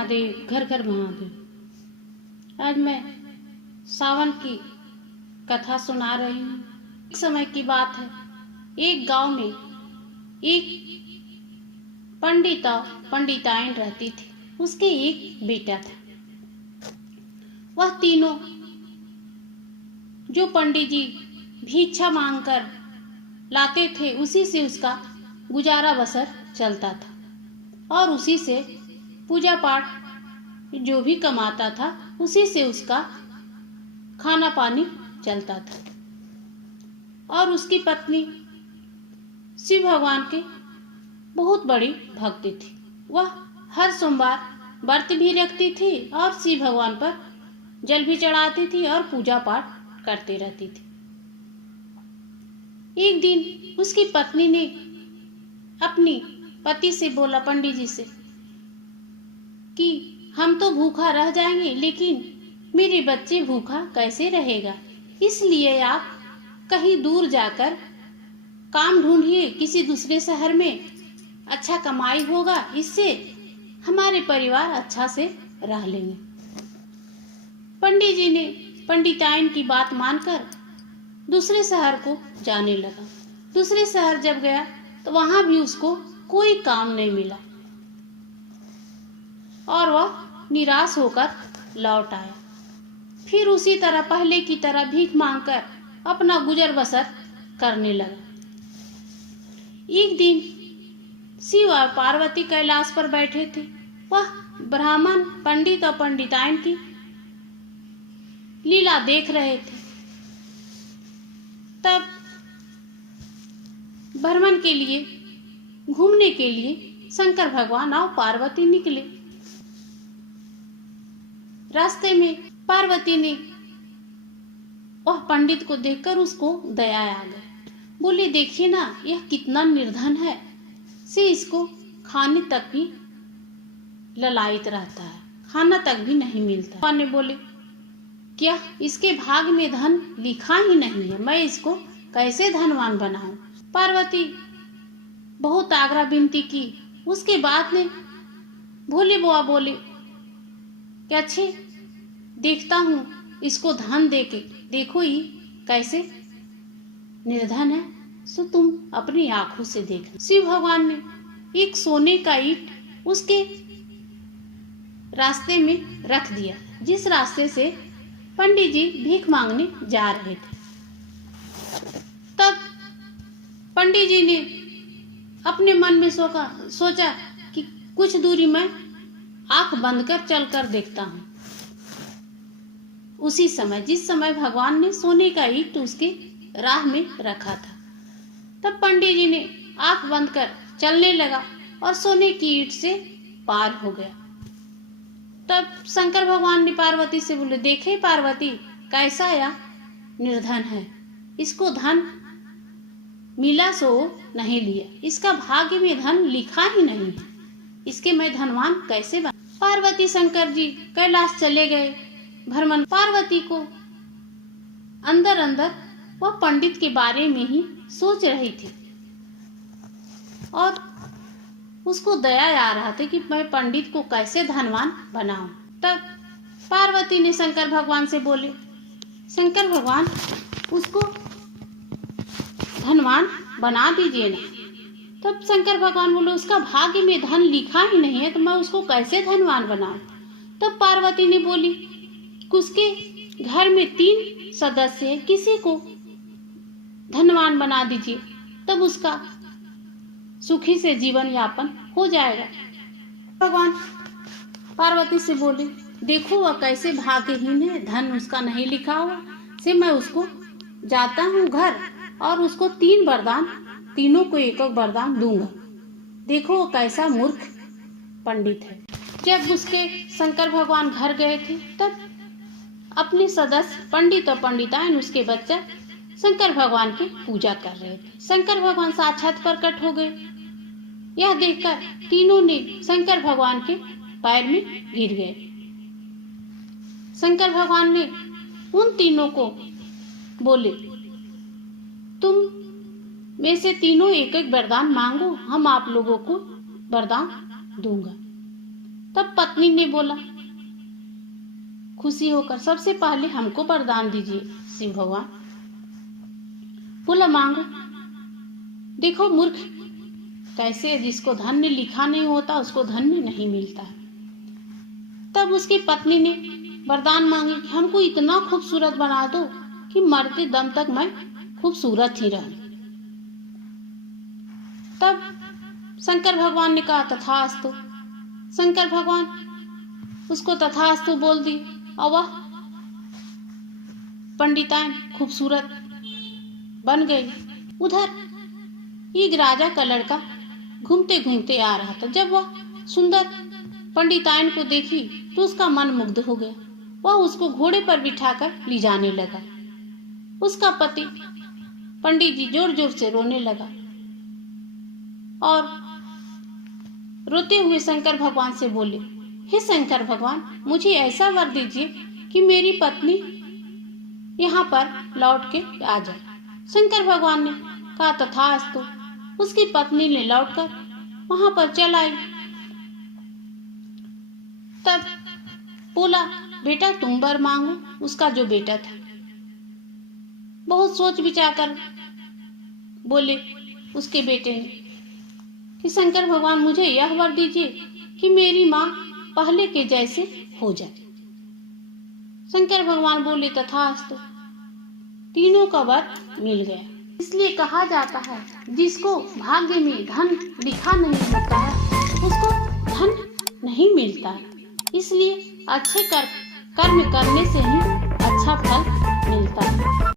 महादेव, घर घर महादेव। आज मैं सावन की कथा सुना रही हूँ। एक समय की बात है, एक गांव में एक पंडित और पंडिताइन रहती थी। उसके एक बेटा था। वह तीनों जो पंडित जी भिक्षा मांगकर लाते थे, उसी से उसका गुजारा बसर चलता था और उसी से पूजा पाठ जो भी कमाता था, उसी से उसका खाना पानी चलता था। और उसकी पत्नी शिव भगवान के बहुत बड़ी भक्ति थी। वह हर सोमवार व्रत भी रखती थी और शिव भगवान पर जल भी चढ़ाती थी और पूजा पाठ करती रहती थी। एक दिन उसकी पत्नी ने अपनी पति से बोला, पंडित जी से, कि हम तो भूखा रह जाएंगे, लेकिन मेरे बच्चे भूखा कैसे रहेगा, इसलिए आप कहीं दूर जाकर काम ढूंढिए, किसी दूसरे शहर में अच्छा कमाई होगा, इससे हमारे परिवार अच्छा से रह लेंगे। पंडित जी ने पंडिताइन की बात मानकर दूसरे शहर को जाने लगा। दूसरे शहर जब गया तो वहां भी उसको कोई काम नहीं मिला और वह निराश होकर लौट आया। फिर उसी तरह पहले की तरह भीख मांगकर अपना गुजर बसर करने लगा। एक दिन शिव और पार्वती कैलाश पर बैठे थे। वह ब्राह्मण पंडित और पंडिताइन की लीला देख रहे थे। तब भ्रमण के लिए, घूमने के लिए शंकर भगवान और पार्वती निकले। रास्ते में पार्वती ने वह पंडित को देखकर उसको दया आ गई। बोले, देखिए ना, यह कितना निर्धन है, से इसको खाने तक भी ललायित रहता है, खाना तक भी नहीं मिलता। भगवान ने बोले, क्या इसके भाग में धन लिखा ही नहीं है, मैं इसको कैसे धनवान बनाऊं। पार्वती बहुत आग्रह विनती की। उसके बाद ने भोले बुआ बोले कि अच्छे, देखता हूँ इसको धन देके, देखो ये कैसे निर्धन है, सो तुम अपनी आंखों से देखना। शिव भगवान ने एक सोने का ईंट उसके रास्ते में रख दिया, जिस रास्ते से पंडित जी भीख मांगने जा रहे थे। तब पंडित जी ने अपने मन में सोचा कि कुछ दूरी में आंख बंद कर चलकर देखता हूँ। उसी समय, जिस समय भगवान ने सोने का ईंट उसके राह में रखा था, तब पंडित जी ने आंख बंद कर चलने लगा और सोने की ईंट से पार हो गया। तब शंकर भगवान ने पार्वती से बोले, देखे पार्वती, कैसा यह निर्धन है, इसको धन मिला सो नहीं लिया, इसका भाग्य में धन लिखा ही नहीं है, इसके मैं धनवान कैसे बन। पार्वती शंकर जी कैलाश चले गए भ्रमण। पार्वती को अंदर अंदर वह पंडित के बारे में ही सोच रही थी और उसको दया आ रहा था कि मैं पंडित को कैसे धनवान बनाऊं। तब पार्वती ने शंकर भगवान से बोले, शंकर भगवान, उसको धनवान बना दीजिए ना। तब शंकर भगवान बोले, उसका भाग्य में धन लिखा ही नहीं है, तो मैं उसको कैसे धनवान बनाऊं। तब पार्वती ने बोली, उसके घर में 3 सदस्य हैं, किसी को धनवान बना दीजिए, तब उसका सुखी से जीवन यापन हो जाएगा। भगवान पार्वती से बोले, देखो वह कैसे भाग्यहीन है, धन उसका नहीं लिखा हुआ, से मैं उसको जाता हूँ घर और उसको 3 वरदान, तीनों को एक एक वरदान दूंगा। देखो वो कैसा मूर्ख पंडित है। जब उसके शंकर भगवान घर गए थे, तब अपने सदस्य पंडित और पंडिताइन, उसके बच्चा शंकर भगवान की पूजा कर रहे थे। शंकर भगवान साक्षात प्रकट हो गए। यह देखकर तीनों ने शंकर भगवान के पैर में गिर गए। शंकर भगवान ने उन तीनों को बोले, तुम में से तीनों एक एक वरदान मांगो, हम आप लोगों को वरदान दूंगा। तब पत्नी ने बोला खुशी होकर, सबसे पहले हमको वरदान दीजिए शिव भगवान। बोला मांगो। देखो मूर्ख, कैसे जिसको धन्य लिखा नहीं होता उसको धन्य नहीं मिलता है। तब उसकी पत्नी ने वरदान मांगे कि हमको इतना खूबसूरत बना दो कि मरते दम तक मैं खूबसूरत ही रहूं। तब शंकर भगवान ने कहा तथास्तु। शंकर भगवान उसको तथास्तु बोल दी और वह पंडिताइन खूबसूरत बन गई। उधर एक राजा का लड़का घूमते घूमते आ रहा था। जब वह सुंदर पंडिताइन को देखी तो उसका मन मुग्ध हो गया। वह उसको घोड़े पर बिठाकर ले जाने लगा। उसका पति पंडित जी जोर जोर से रोने लगा और रोते हुए शंकर भगवान से बोले, हे शंकर भगवान, मुझे ऐसा वर दीजिए कि मेरी पत्नी यहाँ पर लौट के आ जाए। शंकर भगवान ने कहा तथास्तु। उसकी पत्नी ने लौटकर वहां पर चल आई। तब बोला, बेटा तुम वर मांगो। उसका जो बेटा था बहुत सोच विचार कर बोले उसके बेटे ने कि शंकर भगवान मुझे यह वर दीजिए कि मेरी माँ पहले के जैसे हो जाए। शंकर भगवान बोले तथास्तु। तीनों का वर मिल गया। इसलिए कहा जाता है जिसको भाग्य में धन लिखा नहीं होता है उसको धन नहीं मिलता। इसलिए अच्छे कर्म करने से ही अच्छा फल मिलता है।